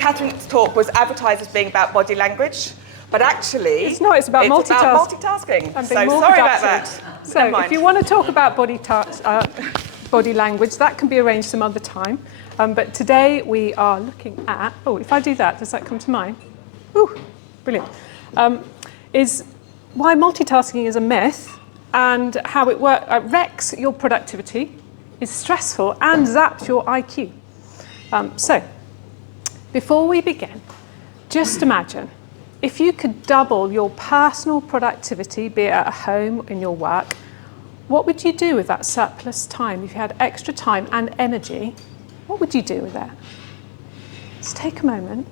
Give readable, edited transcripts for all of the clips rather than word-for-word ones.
Catherine's talk was advertised as being about body language, but actually... It's not, it's about multitasking. And so being more sorry productive. about that. So if you want to talk about body language, that can be arranged some other time. But today we are looking at... Oh, if I do that, does that come to mind? Ooh, brilliant. Is why multitasking is a myth and how it wrecks your productivity, is stressful, and zaps your IQ. So, before we begin, just imagine if you could double your personal productivity, be it at home, in your work, what would you do with that surplus time? If you had extra time and energy, what would you do with that? Just take a moment,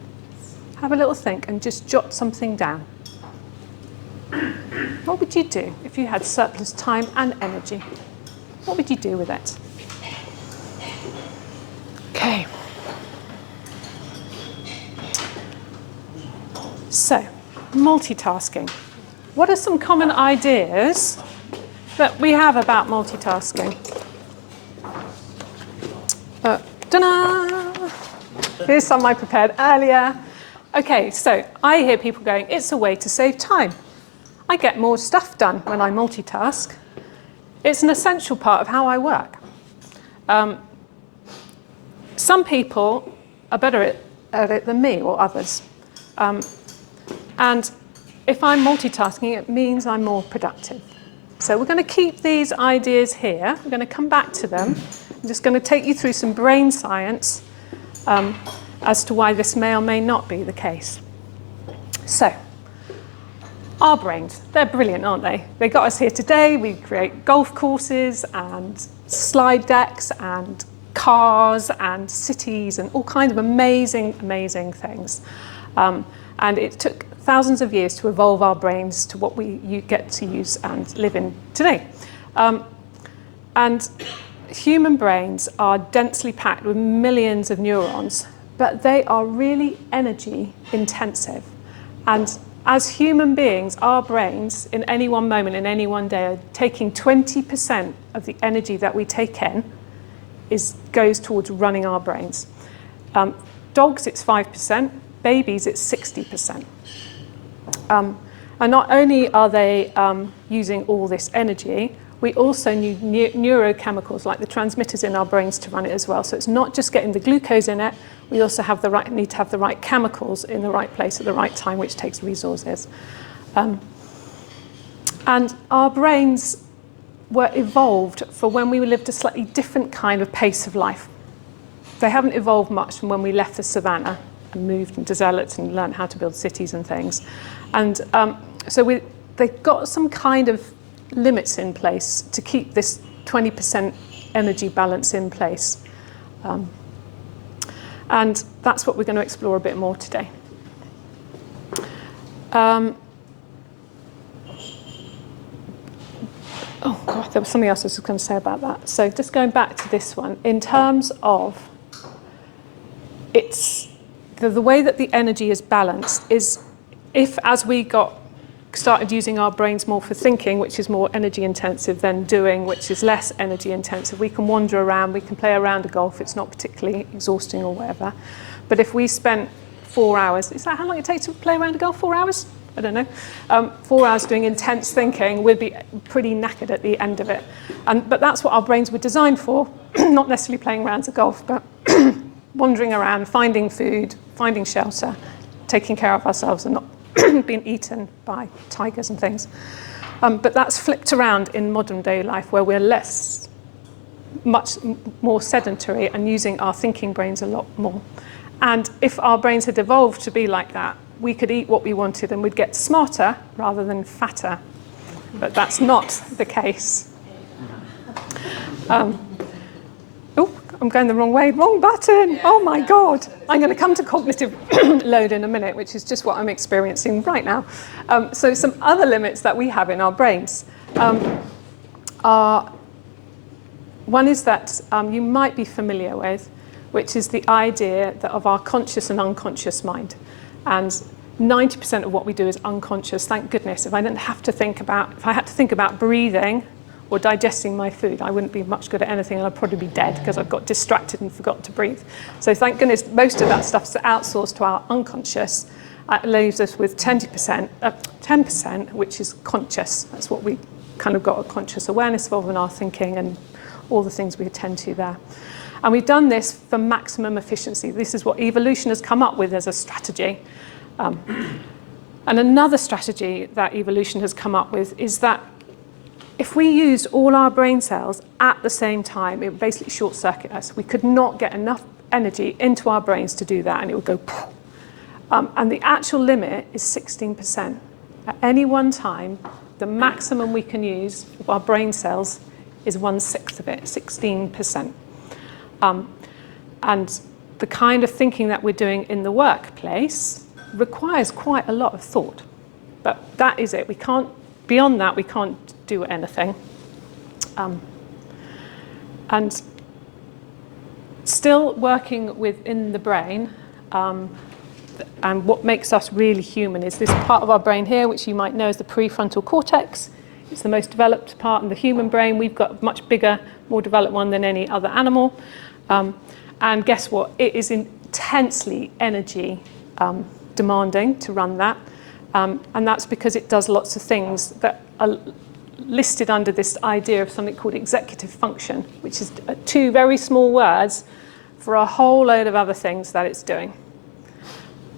have a little think, and just jot something down. What would you do if you had surplus time and energy? What would you do with it? Okay. So, multitasking. What are some common ideas that we have about multitasking? Ta-da! Here's some I prepared earlier. Okay, so I hear people going, it's a way to save time. I get more stuff done when I multitask. It's an essential part of how I work. Some people are better at it than me or others. And if I'm multitasking, it means I'm more productive. So we're going to keep these ideas here. We're going to come back to them. I'm just going to take you through some brain science as to why this may or may not be the case. So, our brains, they're brilliant, aren't they? They got us here today. We create golf courses and slide decks and cars and cities and all kinds of amazing, amazing things. And it took thousands of years to evolve our brains to what you get to use and live in today. And human brains are densely packed with millions of neurons, but they are really energy intensive. And as human beings, our brains, in any one moment, in any one day, are taking 20% of the energy that we take in goes towards running our brains. Dogs, it's 5%. Babies, it's 60%. And not only are they using all this energy, we also need neurochemicals like the transmitters in our brains to run it as well. So it's not just getting the glucose in it, we also need to have the right chemicals in the right place at the right time, which takes resources. And our brains were evolved for when we lived a slightly different kind of pace of life. They haven't evolved much from when we left the savannah and moved and developed and learned how to build cities and things. And so they've got some kind of limits in place to keep this 20% energy balance in place. And that's what we're going to explore a bit more today. Oh, God, there was something else I was going to say about that. So just going back to this one, in terms of the way that the energy is balanced is if, as we started using our brains more for thinking, which is more energy intensive than doing, which is less energy intensive, we can wander around, we can play around a golf, it's not particularly exhausting or whatever. But if we spent 4 hours, is that how long it takes to play around a golf, 4 hours? I don't know. 4 hours doing intense thinking, we'd be pretty knackered at the end of it. But that's what our brains were designed for, not necessarily playing rounds of golf, but wandering around, finding food, finding shelter, taking care of ourselves and not being eaten by tigers and things. But that's flipped around in modern day life where we're much more sedentary and using our thinking brains a lot more. And if our brains had evolved to be like that, we could eat what we wanted and we'd get smarter rather than fatter. But that's not the case. Oh, I'm going the wrong way. Wrong button. Oh, my God. I'm going to come to cognitive load in a minute, which is just what I'm experiencing right now. So some other limits that we have in our brains are, one is that you might be familiar with, which is the idea of our conscious and unconscious mind. And 90% of what we do is unconscious. Thank goodness. If I had to think about breathing or digesting my food. I wouldn't be much good at anything and I'd probably be dead because I've got distracted and forgot to breathe. So thank goodness most of that stuff's outsourced to our unconscious. It leaves us with 10%, which is conscious. That's what we kind of got a conscious awareness of in our thinking and all the things we attend to there. And we've done this for maximum efficiency. This is what evolution has come up with as a strategy. And another strategy that evolution has come up with is that if we used all our brain cells at the same time, it would basically short-circuit us. We could not get enough energy into our brains to do that, and it would go poof. And the actual limit is 16%. At any one time, the maximum we can use of our brain cells is 1/6 of it, 16%. And the kind of thinking that we're doing in the workplace requires quite a lot of thought. But that is it. We can't, beyond that, we can't do anything. And still working within the brain, and what makes us really human is this part of our brain here, which you might know as the prefrontal cortex. It's the most developed part in the human brain. We've got a much bigger, more developed one than any other animal. And guess what? It is intensely energy demanding to run that. And that's because it does lots of things that are listed under this idea of something called executive function, which is 2 very small words for a whole load of other things that it's doing.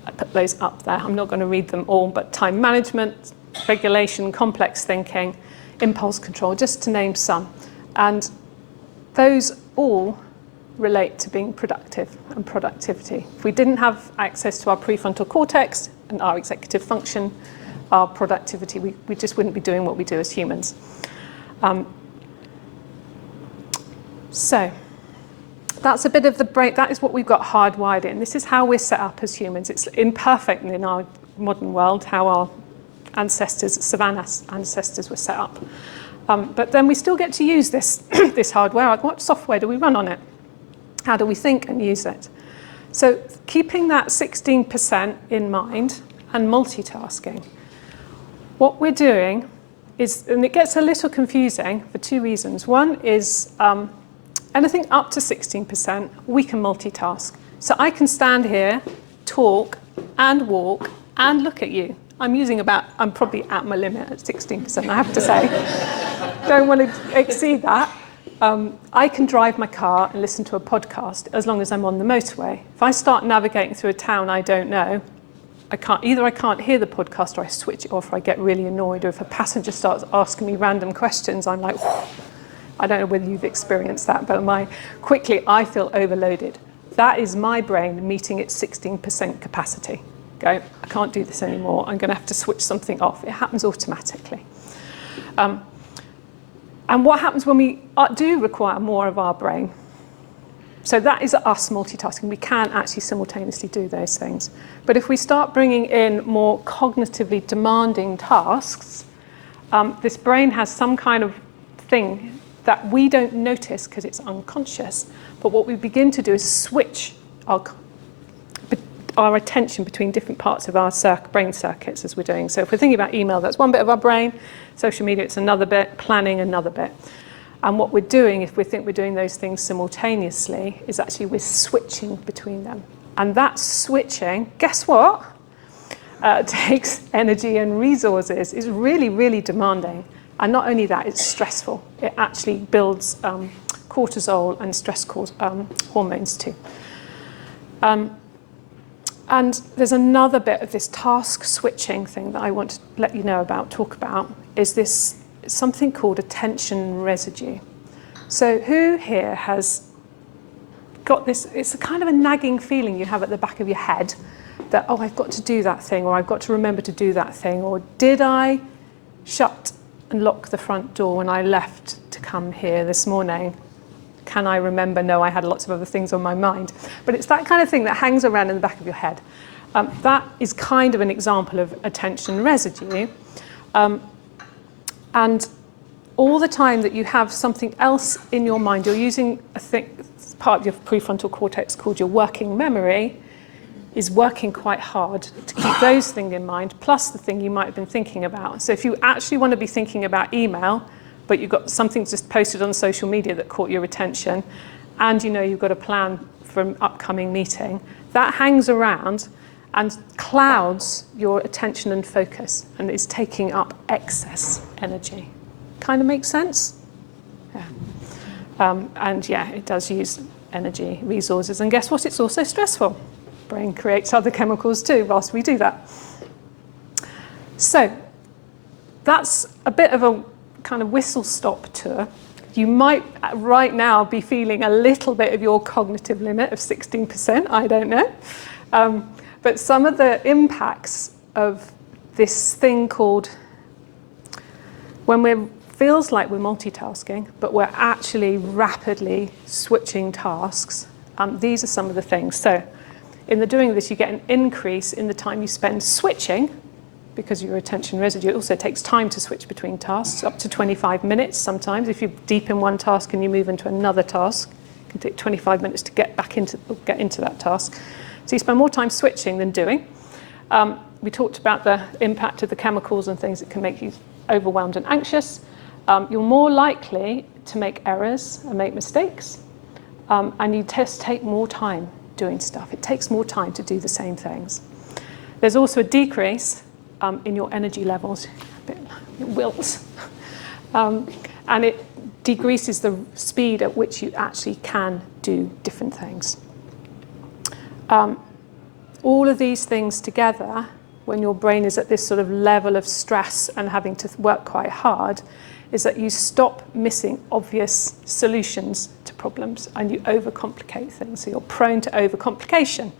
I put those up there. I'm not going to read them all, but time management, regulation, complex thinking, impulse control, just to name some. And those all relate to being productive and productivity. If we didn't have access to our prefrontal cortex and our executive function, our productivity, we just wouldn't be doing what we do as humans. So that's a bit of the brain. That is what we've got hardwired in. This is how we're set up as humans. It's imperfect in our modern world, how our ancestors, savannah ancestors, were set up. But then we still get to use this, this hardware. What software do we run on it? How do we think and use it? So keeping that 16% in mind and multitasking, what we're doing is, and it gets a little confusing for 2 reasons. One is anything up to 16%, we can multitask. So I can stand here, talk, and walk, and look at you. I'm probably at my limit at 16%, I have to say. Don't want to exceed that. I can drive my car and listen to a podcast as long as I'm on the motorway. If I start navigating through a town I don't know, I can't hear the podcast, or I switch it off, or I get really annoyed, or if a passenger starts asking me random questions, I'm like, whew. I don't know whether you've experienced that, but I feel overloaded. That is my brain meeting its 16% capacity. I can't do this anymore. I'm going to have to switch something off. It happens automatically. And what happens when we do require more of our brain? So that is us multitasking. We can actually simultaneously do those things. But if we start bringing in more cognitively demanding tasks, this brain has some kind of thing that we don't notice because it's unconscious. But what we begin to do is switch our attention between different parts of our brain circuits as we're doing. So if we're thinking about email, that's one bit of our brain. Social media, it's another bit. Planning, another bit. And what we're doing, if we think we're doing those things simultaneously, is actually we're switching between them. And that switching, guess what? Takes energy and resources. It's really, really demanding. And not only that, it's stressful. It actually builds cortisol and stress hormones too. And there's another bit of this task switching thing that I want to let you know about, talk about, is this something called attention residue. So who here has got this? It's a kind of a nagging feeling you have at the back of your head that, oh, I've got to do that thing, or I've got to remember to do that thing, or did I shut and lock the front door when I left to come here this morning? Can I remember? No, I had lots of other things on my mind. But it's that kind of thing that hangs around in the back of your head. That is kind of an example of attention residue. And all the time that you have something else in your mind, you're using part of your prefrontal cortex called your working memory, is working quite hard to keep those things in mind, plus the thing you might have been thinking about. So if you actually want to be thinking about email, but you've got something just posted on social media that caught your attention, and you know you've got a plan for an upcoming meeting, that hangs around and clouds your attention and focus, and is taking up excess energy. Kind of makes sense? Yeah. And yeah, it does use energy, resources, and guess what? It's also stressful. Brain creates other chemicals too whilst we do that. So that's a bit of a kind of whistle-stop tour. You might right now be feeling a little bit of your cognitive limit of 16%, I don't know. But some of the impacts of this thing called, when we feels like we're multitasking, but we're actually rapidly switching tasks, these are some of the things. So in the doing of this, you get an increase in the time you spend switching, because of your attention residue. It also takes time to switch between tasks, up to 25 minutes sometimes. If you're deep in one task and you move into another task, it can take 25 minutes to get into that task. So you spend more time switching than doing. We talked about the impact of the chemicals and things that can make you overwhelmed and anxious. You're more likely to make errors and make mistakes. And you just take more time doing stuff. It takes more time to do the same things. There's also a decrease in your energy levels, it wilts. And it decreases the speed at which you actually can do different things. All of these things together, when your brain is at this sort of level of stress and having to work quite hard, is that you stop missing obvious solutions to problems and you overcomplicate things. So you're prone to overcomplication.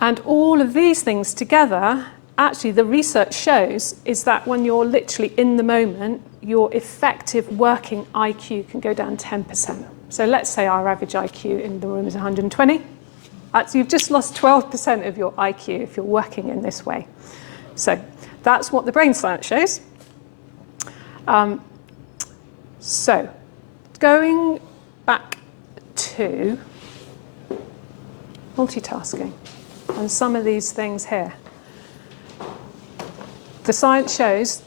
And all of these things together, actually the research shows, is that when you're literally in the moment, your effective working IQ can go down 10%. So let's say our average IQ in the room is 120. Actually, you've just lost 12% of your IQ if you're working in this way. So that's what the brain science shows. So going back to multitasking and some of these things here. The science shows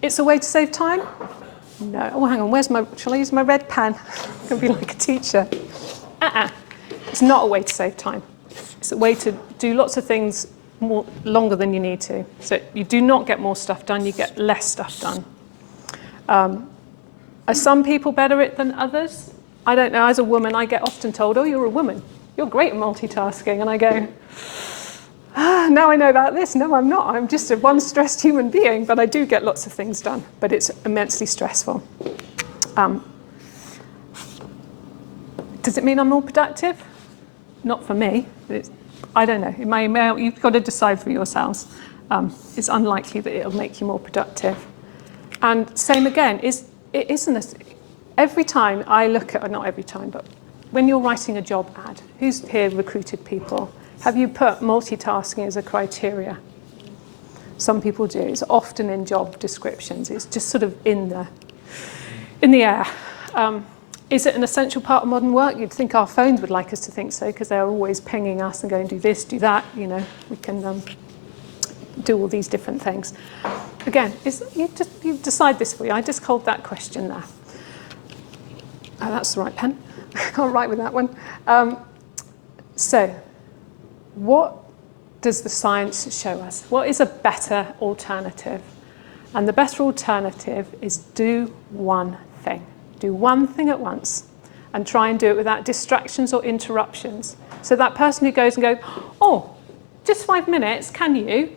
it's a way to save time. No, oh, hang on, shall I use my red pen? I'm going to be like a teacher. It's not a way to save time. It's a way to do lots of things longer than you need to. So you do not get more stuff done, you get less stuff done. Are some people better at it than others? I don't know. As a woman, I get often told, oh, you're a woman. You're great at multitasking. And I go, now I know about this. No, I'm not. I'm just one stressed human being, but I do get lots of things done. But it's immensely stressful. Does it mean I'm more productive? Not for me. I don't know. It may, you've got to decide for yourselves. It's unlikely that it'll make you more productive. And same again, every time I look at, not every time, but when you're writing a job ad, who's here recruited people? Have you put multitasking as a criteria? Some people do. It's often in job descriptions. It's just sort of in the air. Is it an essential part of modern work? You'd think our phones would like us to think so, because they're always pinging us and going, do this, do that. You know, we can do all these different things. Again, you decide this for you. I just called that question there. Oh, that's the right pen. I can't write with that one. So, what does the science show us? What is a better alternative? And the better alternative is do one thing. Do one thing at once and try and do it without distractions or interruptions. So that person who goes and goes, oh, just 5 minutes, can you?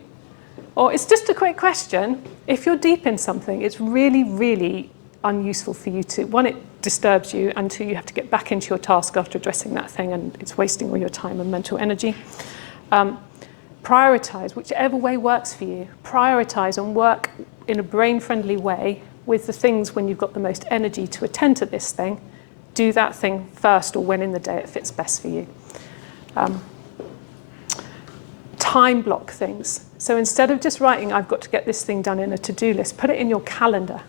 Or it's just a quick question. If you're deep in something, it's really, really unuseful for you to, one, it disturbs you, and two, you have to get back into your task after addressing that thing, and it's wasting all your time and mental energy. Prioritize, whichever way works for you. Prioritize and work in a brain-friendly way with the things when you've got the most energy to attend to this thing. Do that thing first, or when in the day it fits best for you. Time block things. So instead of just writing, I've got to get this thing done in a to-do list, put it in your calendar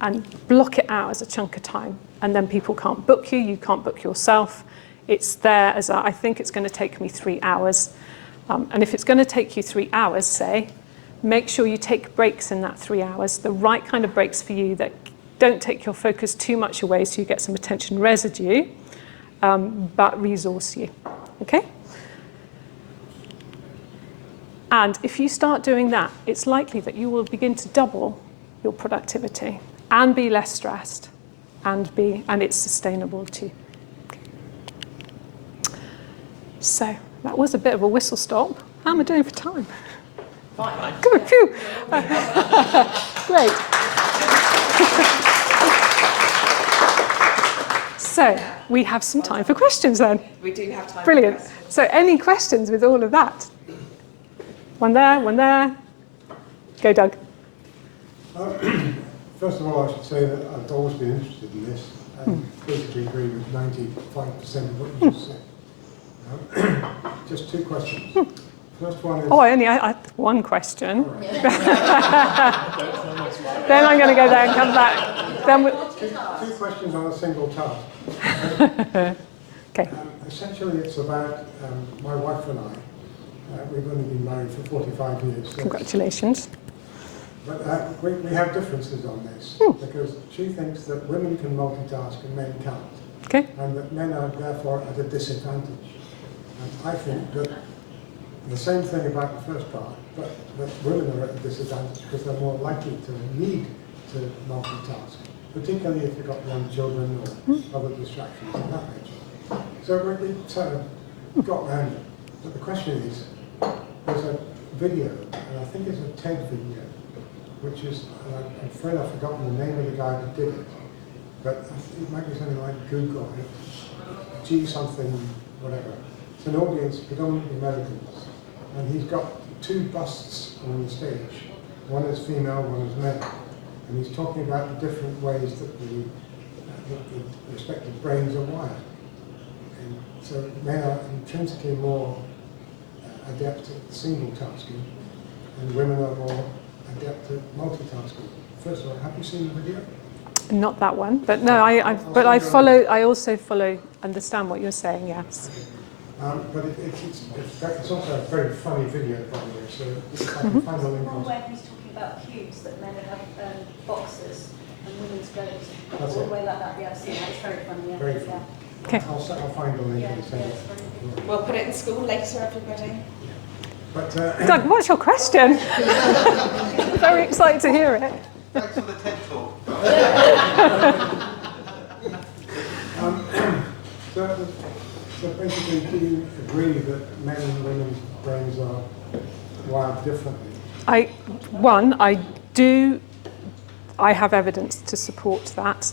and block it out as a chunk of time. And then people can't book you, you can't book yourself. It's there as I think it's going to take me 3 hours. And if it's going to take you 3 hours, say, Make sure you take breaks in that 3 hours, the right kind of breaks for you that don't take your focus too much away so you get some attention residue, but resource you, okay? And if you start doing that, it's likely that you will begin to double your productivity and be less stressed and it's sustainable too. So that was a bit of a whistle stop. How am I doing for time? Fine. Good, phew. Great. So we have some time for questions then. We do have time. Brilliant. For questions. So any questions with all of that? One there, one there. Go, Doug. First of all, I should say that I've always been interested in this and basically agree with 95% of what you just said. Just two questions. First one is... Oh, I had one question. Then I'm going to go there and come back. Then two questions on a single task. Okay. Essentially, it's about my wife and I. We've only been married for 45 years. So Congratulations. but we have differences on this because she thinks that women can multitask and men can't. Okay. And that men are therefore at a disadvantage. And I think that the same thing about the first part, but that women are at a disadvantage because they're more likely to need to multitask, particularly if you've got young children or other distractions of that nature. So we sort of got around it. But the question is, there's a video, and I think it's a TED video, which is, I'm afraid I've forgotten the name of the guy that did it, but it might be something like Google, G something, whatever. It's an audience, predominantly Americans, and he's got two busts on the stage. One is female, one is male, and he's talking about the different ways that the respective brains are wired. And so men are intrinsically more adept at single tasking, and women are more adept at multitasking. First of all, have you seen the video? Not that one, but no, I also understand what you're saying, yes. But it's also a very funny video, by the way, so if I can find a link on where he's talking about cubes, that men have boxes and women's globes. That's All it. the way like that, yeah, I've seen that. It's very funny, yeah. Very funny. Okay. I'll find a link Yeah, and yeah, send it's it. very good. We'll put it in school later, everybody. But, Doug, what's your question? Very excited to hear it. Thanks for the TED talk. so basically, do you agree that men and women's brains are wired differently? I have evidence to support that,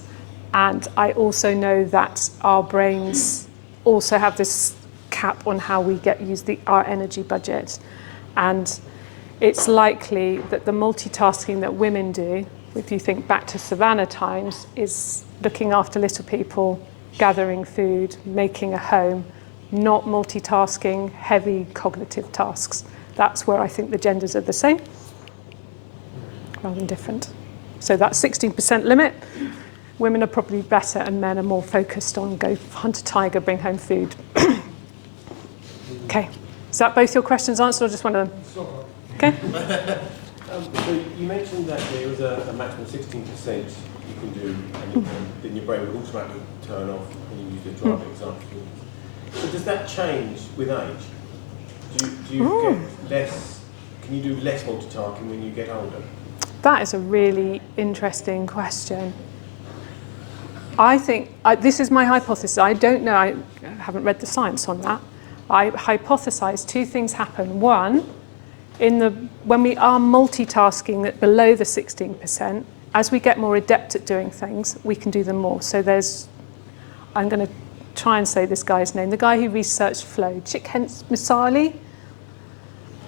and I also know that our brains also have this cap on how we use our energy budget, and it's likely that the multitasking that women do, if you think back to Savannah times, is looking after little people, gathering food, making a home, not multitasking heavy cognitive tasks. That's where I think the genders are the same rather than different. So that 16% limit, women are probably better and men are more focused on go hunt a tiger, bring home food. Okay, is that both your questions answered or just one of them? Okay. So you mentioned that there was a maximum 16% you can do, and then your brain would automatically turn off when you use the driving example. So does that change with age? Do you get less? Can you do less multitasking when you get older? That is a really interesting question. I think, this is my hypothesis, I don't know, I haven't read the science on that. I hypothesize two things happen. One, when we are multitasking at below the 16%, as we get more adept at doing things, we can do them more. So I'm going to try and say this guy's name, the guy who researched flow, Csikszentmihalyi.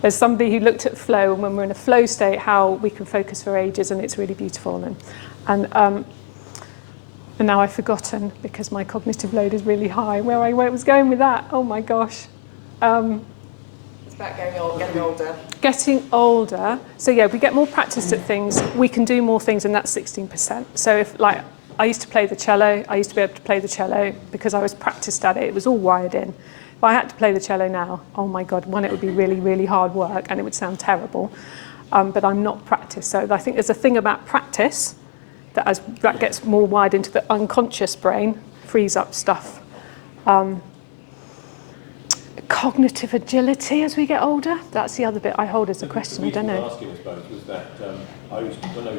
There's somebody who looked at flow, and when we're in a flow state, how we can focus for ages, and it's really beautiful. And now I've forgotten, because my cognitive load is really high, where I was going with that. Oh my gosh. It's about getting older. Getting older. So yeah, we get more practiced at things, we can do more things, and that's 16%. So if, like, I used to play the cello, I used to be able to play the cello because I was practiced at it, it was all wired in. If I had to play the cello now, oh my God, one, it would be really, really hard work and it would sound terrible. but I'm not practiced. So I think there's a thing about practice that as that gets more wide into the unconscious brain, frees up stuff. Cognitive agility as we get older, that's the other bit I hold as a question. I don't know. The reason I was asking, I suppose, was that when I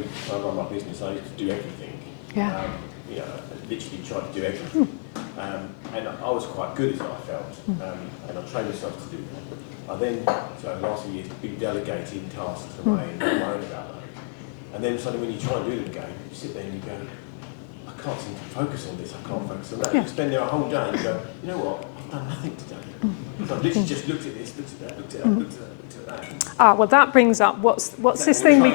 run my business, I used to do everything. Yeah. You know, I literally tried to do everything. And I was quite good as I felt, and I trained myself to do that. I then, so the last few years, been delegating tasks away and not worrying about them. And then suddenly when you try and do them again, you sit there and you go, I can't seem to focus on this, I can't focus on that. Yeah. You spend there a whole day and you go, you know what, I've done nothing today. So I've literally just looked at this, looked at that, looked at that, looked at that, looked at that. Ah, well, that brings up what's this thing we...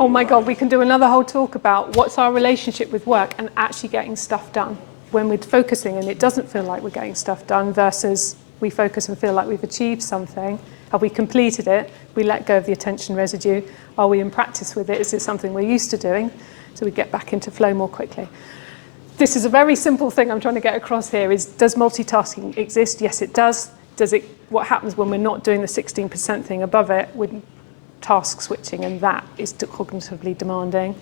Oh my God, we can do another whole talk about what's our relationship with work and actually getting stuff done when we're focusing and it doesn't feel like we're getting stuff done versus we focus and feel like we've achieved something. Have we completed it? We let go of the attention residue. Are we in practice with it? Is it something we're used to doing? So we get back into flow more quickly. This is a very simple thing I'm trying to get across here is, does multitasking exist? Yes, it does. What happens when we're not doing the 16% thing above it with task switching, and that is cognitively demanding.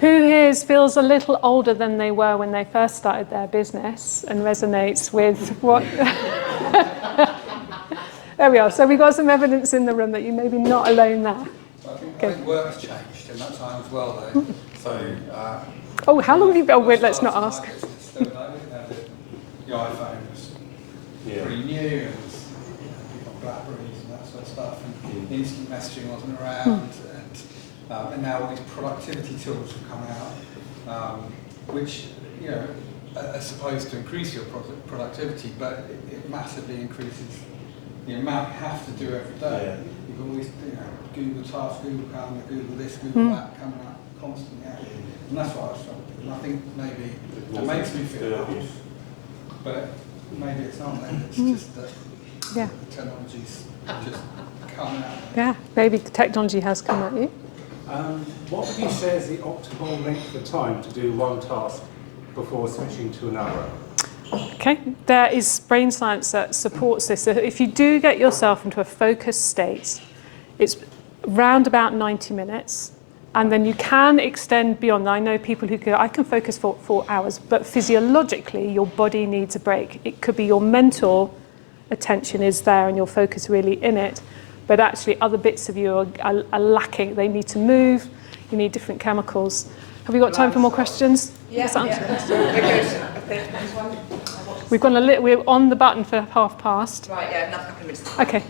Who here feels a little older than they were when they first started their business and resonates with what... There we are. So we've got some evidence in the room that you may be not alone there. I think work's changed in that time as well, though. So... oh, how long have you been... Oh, wait, let's not ask. The iPhone was pretty new, and people on Blackberries and that sort of stuff, and instant messaging wasn't around, and now all these productivity tools have come out, which, you know, are supposed to increase your productivity, but it massively increases the amount you have to do every day. Yeah. You've always, Google Tasks, Google Calendar, Google this, Google that coming up constantly out. And that's what I was trying to do. And I think maybe it makes me feel old, but maybe it's not then. It's just that the technology's just coming out. Yeah, maybe the technology has come at you. What would you say is the optimal length of time to do one task before switching to another? Okay, there is brain science that supports this. So if you do get yourself into a focused state, it's round about 90 minutes. And then you can extend beyond that. I know people who go, I can focus for 4 hours, but physiologically, your body needs a break. It could be your mental attention is there and your focus really in it, but actually other bits of you are lacking. They need to move, you need different chemicals. Have we got time for more questions? Yeah. So we're good. I think next one. We've gone we're on the button for 5:30. Right, yeah, another couple of minutes. Okay.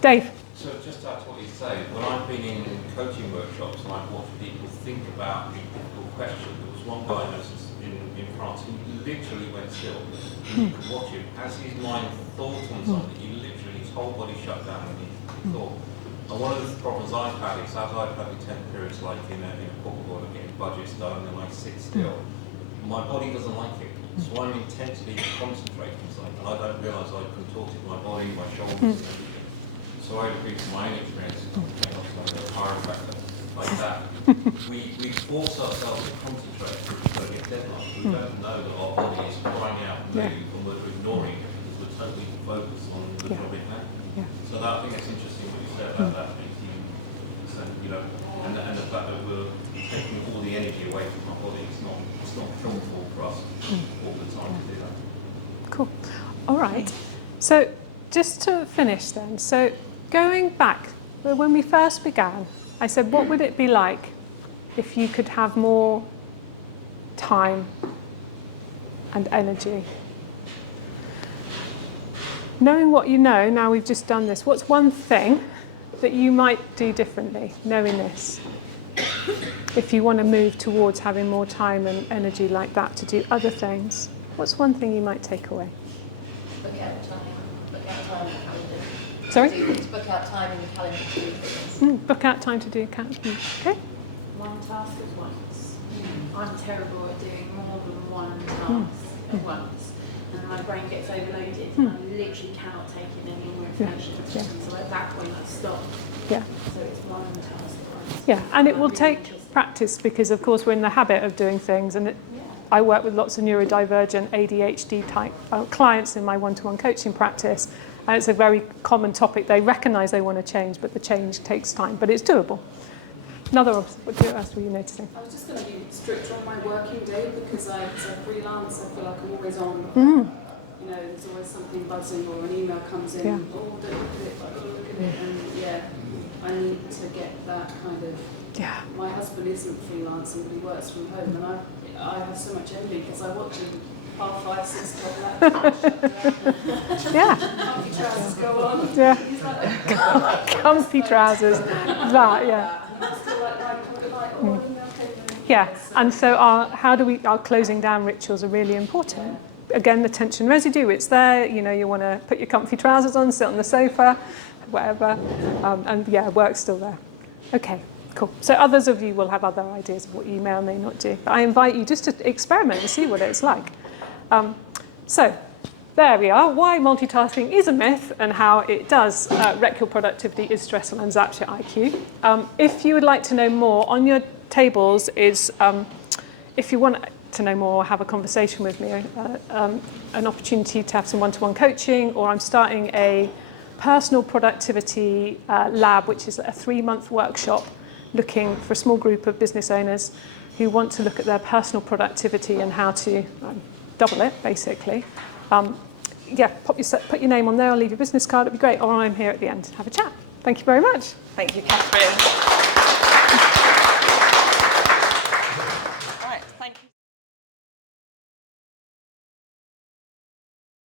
Dave. So just to add to what you say, when I've been in coaching workshops and I've watched people think about a difficult question, there was one guy in France who literally went still. And you could watch him as his mind thought on something, his whole body shut down and he thought. And one of the problems I've had is as I've had intense periods like in a corporate world of getting budgets done and I sit still, my body doesn't like it. So I'm intensely concentrating on something and I don't realise I've contorted my body, my shoulders and everything. So I agree with my own experience, a chiropractor like that. We force ourselves to concentrate to get deadline. We don't know that our body is crying out and move and we're ignoring it because we're totally focused on the job in hand. Yeah. So that, I think it's interesting what you said about that 18%, and the fact that we're taking all the energy away from our body. It's not helpful for us all the time to do that. Cool. All right. So just to finish then, so going back, when we first began, I said, what would it be like if you could have more time and energy? Knowing what you know, now we've just done this, what's one thing that you might do differently, knowing this? If you want to move towards having more time and energy like that to do other things, what's one thing you might take away? Book out time. Book out time in the calendar. Sorry? Book out time in the calendar to do things. Book out time to do counting. Okay. One task at once. I'm terrible at doing more than one task at once. And my brain gets overloaded and I literally cannot take in any more information. Yeah. So at that point I stop. Yeah. So it's one task at once. Yeah, and it will take practice because, of course, we're in the habit of doing things. And I work with lots of neurodivergent ADHD type clients in my one-to-one coaching practice, And it's a very common topic. They recognise they want to change, but the change takes time, but it's doable. What else were you noticing? I was just going to be stricter on my working day because as a freelance, I feel like I'm always on. You know, there's always something buzzing or an email comes in. Yeah. Oh, don't look at it, oh, look at it. And yeah, I need to get that kind of. Yeah. My husband isn't freelance and he works from home, and I have so much envy because I watch him 5:30, 6 o'clock. Yeah. Comfy trousers go on. Yeah. He's like, Comfy trousers. That, yeah. Yeah, and so our closing down rituals are really important. Again, the tension residue, it's there, you know, you want to put your comfy trousers on, sit on the sofa, whatever, and yeah, work's still there. Okay, cool. So others of you will have other ideas of what you may or may not do. But I invite you just to experiment and see what it's like. So there we are, why multitasking is a myth and how it does wreck your productivity, is stressful and zaps your IQ. If you would like to know more, on your tables is, if you want to know more or have a conversation with me, an opportunity to have some one-to-one coaching, or I'm starting a personal productivity lab, which is a 3-month workshop looking for a small group of business owners who want to look at their personal productivity and how to double it, basically. Yeah, put your name on there, I'll leave your business card, it'd be great, or I'm here at the end. Have a chat. Thank you very much. Thank you, Catherine.